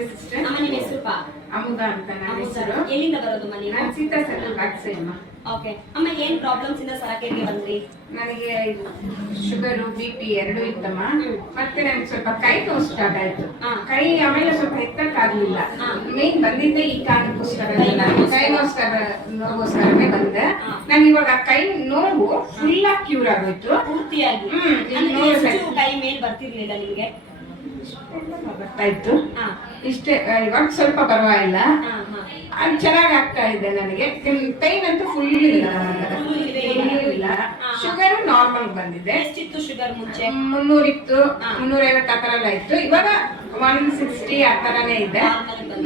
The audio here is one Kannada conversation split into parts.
ನಮಸ್ತೆ ಸಿಸ್ಟರ್. ಅಮ್ಮ ನಿಮ್ಮ ಹೆಸರು ಪಾ? ಅಮುದ ಅಂತ ನನ್ನ ಹೆಸರು. ಎಲ್ಲಿಂದ ಬರೋದು ಅಮ್ಮ ನೀವು? ನಾನು ಸೀತಾ ಸರ್ಕಲ್ ಬ್ಯಾಕ್ ಸೈಡ್ ಅಮ್ಮ. ಓಕೆ ಅಮ್ಮ, ಏನ್ ಪ್ರಾಬ್ಲಮ್ಸ್ ಇಂದ ಸರಕೇರಿಗೆ ಬಂದ್ರಿ? ನನಗೆ ಶುಗರು BP ಎರಡೂ ಇತ್ತಮ್ಮ. ಮತ್ತೆ ನನಗೆ ಸ್ವಲ್ಪ ಕೈ ನೋವು ಸ್ಟಾರ್ಟ್ ಆಯ್ತು. ಕೈ ಆಮೇಲೆ ಸ್ವಲ್ಪ ಎತ್ತಕ್ಕಾಗ್ಲಿಲ್ಲ. ಮೇನ್ ಬಂದಿದ್ದೆ ಈ ಕಾರಣಕ್ಕೋಸ್ಕರ, ಕೈ ನೋವುಗೋಸ್ಕರನೇ ಬಂದೆ. ನಾನು ಇವಾಗ ಕೈ ನೋವು ಫುಲ್ ಆಗಿ ಕ್ಯೂರ್ ಆಗೋಯ್ತು ಪೂರ್ತಿಯಾಗಿ. ಕೈ ಮೇಲ್ ಬರ್ತಿರ್ಲಿಲ್ಲ ನಿಮ್ಗೆ? ಬರ್ತಾ ಇತ್ತು ಇಷ್ಟೇ. ಇವಾಗ ಸ್ವಲ್ಪ ಪರವಾಗಿಲ್ಲ, ಅದು ಚೆನ್ನಾಗಿ ಆಗ್ತಾ ಇದೆ. ನನಗೆ ಪೈನ್ ಅಂತೂ ಫುಲ್ ಇಲ್ಲ. ಶುಗರ್ ನಾರ್ಮಲ್ ಬಂದಿದೆ. ಎಷ್ಟಿತ್ತು ಶುಗರ್ ಮುಂಚೆ? 300 ಇತ್ತು, 350 ಆ ತರ ಎಲ್ಲ ಇತ್ತು. ಇವಾಗ 160 ಆ ತರನೇ ಇದೆ,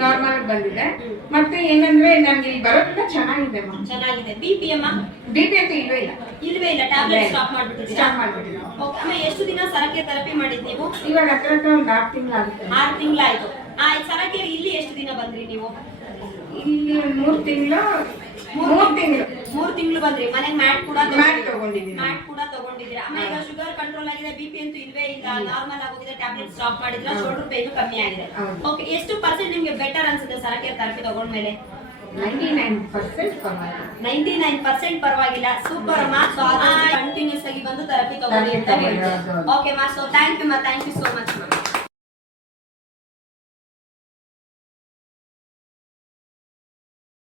ನಾರ್ಮಲ್ ಬಂದಿದೆ. ಮತ್ತೆ ಏನಂದ್ರೆ ನನ್ಗೆ ಇಲ್ಲಿ ಬರೋದ್ರಿಂದ ಚೆನ್ನಾಗಿದೆ. ಚೆನ್ನಾಗಿದೆ. BP ಅಮ್ಮ? BP ಅಂತೂ ಇಲ್ವೇ ಇಲ್ಲ. ಇಲ್ವೇ ಇಲ್ಲ. ಟ್ಯಾಬ್ಲೆಟ್ ಸ್ಟಾಪ್ ಮಾಡ್ಬಿಟ್ಟಿದ್ದೀರಾ? ಅಮ್ಮ ಎಷ್ಟು ದಿನ ಸರಕೆ ಥೆರಪಿ ಮಾಡಿದ್ ನೀವು? ಇವಾಗ ಹತ್ರ ಒಂದು 6 ತಿಂಗಳಾಗುತ್ತೆ. 6 ತಿಂಗಳಾಯ್ತು. ಸರಕೆ ಇಲ್ಲಿ ಎಷ್ಟು ದಿನ ಬಂದ್ರಿ ನೀವು? ಇಲ್ಲಿ 3 ತಿಂಗಳು 3 ತಿಂಗಳು ಬಂದ್ರಿ. ಮನೆಗೆ ಮ್ಯಾಟ್ ಕೂಡ ತಗೊಂಡಿದ್ದೀನಿ. ತಗೊಂಡಿದ್ದೀರಾ? ಅಮ್ಮ ಈಗ ಶುಗರ್ ಕಂಟ್ರೋಲ್ ಆಗಿದೆ, BP ಅಂತೂ ಇಲ್ವೇ ಇಲ್ಲ, ನಾರ್ಮಲ್ ಆಗೋಗಿದೆ, ಟ್ಯಾಬ್ಲೆಟ್ ಸ್ಟಾಪ್ ಮಾಡಿದ್ರೆ ಶೋಲ್ಡರ್ ಪೇನ್ ಕಮ್ಮಿ ಆಗಿದೆ. ಓಕೆ, ಎಷ್ಟು ಪರ್ಸೆಂಟ್ ನಿಮ್ಗೆ ಬೆಟರ್ ಅನ್ಸುತ್ತೆ ಸರಕೆ ಥೆರಪಿ ತಗೊಂಡ್ಮೇಲೆ? 99% ಪರವಾಗಿಲ್ಲ. 99% ಪರವಾಗಿಲ್ಲ. ಸೂಪರ್ ಅಮ್ಮ. ಕಂಟಿನ್ಯೂಸ್ ಆಗಿ ಬಂದು ಥೆರಪಿ ತಗೊಳ್ಳಿ ಅಂತ ಹೇಳ್ತೀನಿ. ಓಕೆ ಮಾ, ಸೊ ಥ್ಯಾಂಕ್ ಯು ಮಾ, ಥ್ಯಾಂಕ್ ಯು ಸೋ ಮಚ್ ಮಾ.